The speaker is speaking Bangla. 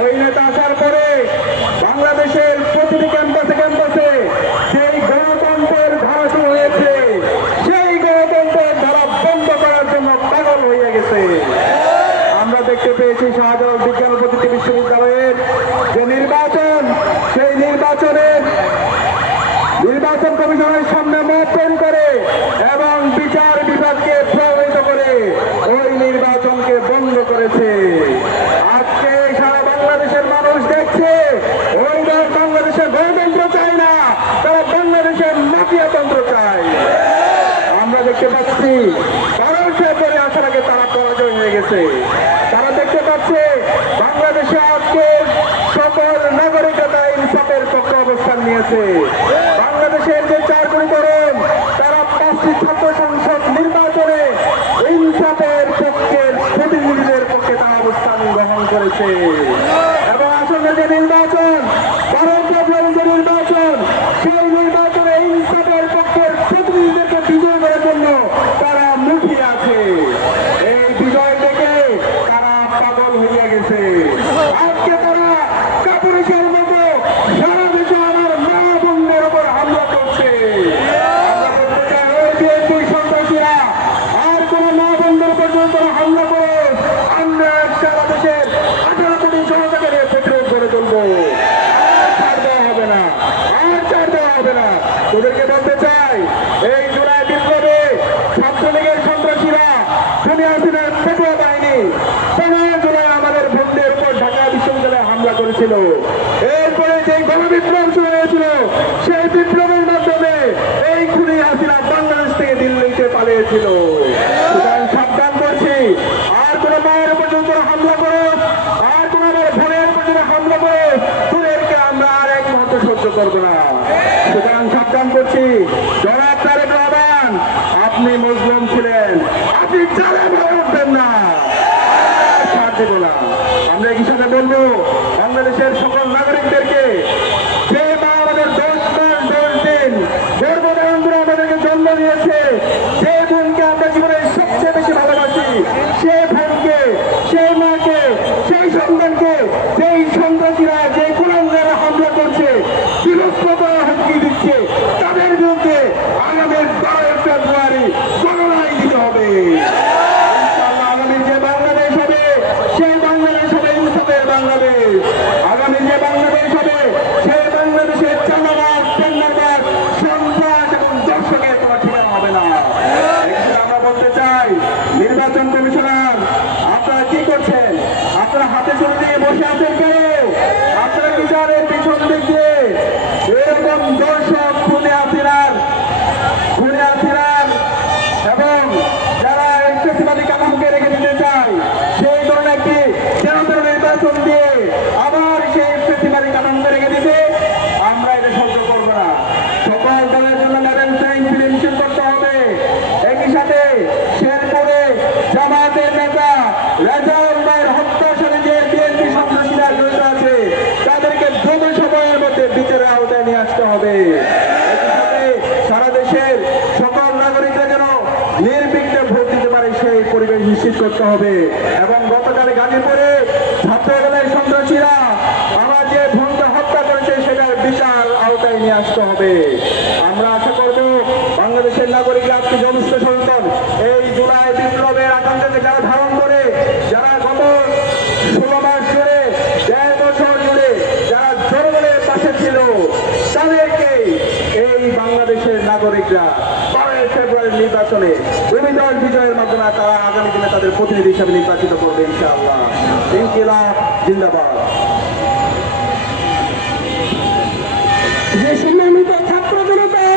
ওই নেতা আসার পরে বাংলাদেশের প্রতিটি ক্যাম্পাসে ক্যাম্পাসে সেই গণতন্ত্রের ধারা শুরু হয়েছে, সেই গণতন্ত্রের ধারা বন্ধ করার জন্য পাগল হয়ে গেছে। আমরা দেখতে পেয়েছি শাহজালাল বিজ্ঞান ও প্রযুক্তি বিশ্ববিদ্যালয়ের যে নির্বাচন, সেই নির্বাচন কমিশনের সামনে মত তৈরি করে এবং বিচার বিভাগকে প্রভাবিত করে ওই নির্বাচনকে বন্ধ করেছে। আজকে সারা বাংলাদেশের মানুষ দেখছে ওই দল বাংলাদেশের গণতন্ত্র চায় না, তারা বাংলাদেশের মাফিয়াতন্ত্র চায়। আমরা দেখতে পাচ্ছি ভারতের পরে আসার আগে তারা পরাজয় হয়ে গেছে। তারা দেখতে পাচ্ছে বাংলাদেশে আজকে সকল নাগরিকতা ইনসাফের পক্ষে অবস্থান নিয়েছে। বাংলাদেশের যে 4 কোটি তরুণ তারা 5টি ছাত্র সংসদ নির্বাচনে ইনসাফের পক্ষের প্রতিনিধিদের পক্ষে তারা অবস্থান গ্রহণ করেছে এবং আসলে যে নির্বাচন, ভারতের যে নির্বাচন, সেই নির্বাচনে ইনসাফের পক্ষের প্রতিনিধিদেরকে বিজয় করার জন্য তারা মুখিয়ে আছে। এই বিজয় থেকে তারা পাগল হইয়া গেছে। আজকে তারা কাপুরুষের মতো সারা দেশে আমার মা বোনদের উপর হামলা করছে। সন্ত্রাসীরা আর কোন মা বোনদের উপর তারা হামলা করে আমরা সারা দেশের 18 কোটি জনতাকে প্রতিরোধ করে তুলবো। ছাড় দেওয়া হবে না, আর ছাড় দেওয়া হবে না। তোদেরকে বলতে চাই, এই জুলাই বিপ্লবে ছাত্রলীগের সন্ত্রাসীরা খুনি হাসিনার পেটুয়া বাহিনী 15 জুলাই আমাদের বন্ধুদের উপর ঢাকা বিশ্ববিদ্যালয়ে হামলা করেছিল। এরপরে যে গণবিপ্লব শুরু হয়েছিল, সেই বিপ্লবের মাধ্যমে এই খুনি হাসিনা বাংলাদেশ থেকে দিল্লিতে পালিয়েছিল। সাবধান করছি, আর কোন মায়ের উপর হামলা করো, আর কোন আমার বোনের উপর হামলা করো, তোদেরকে আমরা আর এক মুহূর্তে সহ্য করবো না। সুতরাং সাবধান করছি, জনাব তারেক রহমান, আপনি মজলুম ছিলেন, আপনি চালে ভরে উঠবেন না, ছাড় দেব না। আমরা একই সাথে বলবো বাংলাদেশের সকল নাগরিকদেরকে, যে মা আমাদের 10 মাস 10 দিন গর্ভধারণ করে আমাদেরকে জন্ম দিয়েছে, যে বোনকে আমরা জীবনে সবচেয়ে বেশি ভালোবাসি, সেই বোনকে, সেই মাকে, সেই সন্তানকে যেই সন্ত্রাসীরা, যে কুলাঙ্গারা হামলা করছে, বিরস্ত করা হুমকি দিচ্ছে, তাদের বিরুদ্ধে আগামী 12 ফেব্রুয়ারি গণনায় দিতে হবে। আগামী যে বাংলাদেশ হবে, সেই বাংলাদেশ হবে ইনসাফের বাংলাদেশ। আগামী যে বাংলাদেশ হবে, সেই বাংলাদেশের চাঁদাবাজ, টেন্ডারবাজ, সন্ত্রাস এবং দর্শকের কোনো ঠিকানা হবে না। আমরা বলতে চাই, নির্বাচন কমিশনার আপনারা কি করছেন? আপনারা হাতে চলে দিয়ে বসে আছেন কেন? আপনারা কি জানেন পিছন দিক দিয়ে এরকম দর্শক খুনে হাসিনার এবং যারা ফেসিবাদী কাঠামোকে রেখে দিতে চায়, সেই ধরনের একটি জনতার নির্বাচন দিয়ে আবার সেই ফেসিবাদী কাঠামোকে রেখে দিতে আমরা এটা সহ্য করবো না। সকল দলের জন্য লেভেল প্লেইং ফিল্ড নিশ্চিত করতে হবে। একই সাথে শেরপুরে জামাতের নেতা রেজাউল ভাইয়ের হত্যার সাথে যে বিএনপি সন্ত্রাসীরা জড়িত আছে, তাদেরকে দ্রুত সময়ের মধ্যে বিচারের আওতায় নিয়ে আসতে হবে। একই সাথে সারা দেশের সকল নাগরিকরা যেন নির্বিঘ্নে ভোট দিতে পারে, সেই পরিবেশ নিশ্চিত করতে হবে। এবং গতকাল গাজীপুরে ছাত্রদলের সন্ত্রাসীরা আমার যে বোনকে হত্যা করেছে, সেটার বিচার আওতায় নিয়ে আসতে হবে। আমরা আশা করব বাংলাদেশের নাগরিকরা আজকে জমিষ্ঠ সচেতন। এই জুলাই বিপ্লবের আকাঙ্ক্ষাকে যারা ধারণ করে, যারা গত 16 মাস জুড়ে, 1.5 বছর জুড়ে যারা জনগণের পাশে ছিল, তাদেরকে এই বাংলাদেশের নাগরিকরা 12 ফেব্রুয়ারি নির্বাচনে বিজয়ের মাধ্যমে তারা আগামী দিনে তাদের প্রতিনিধি হিসাবে নির্বাচিত করবে ইনশাআল্লাহ। ইনকিলাব জিন্দাবাদ।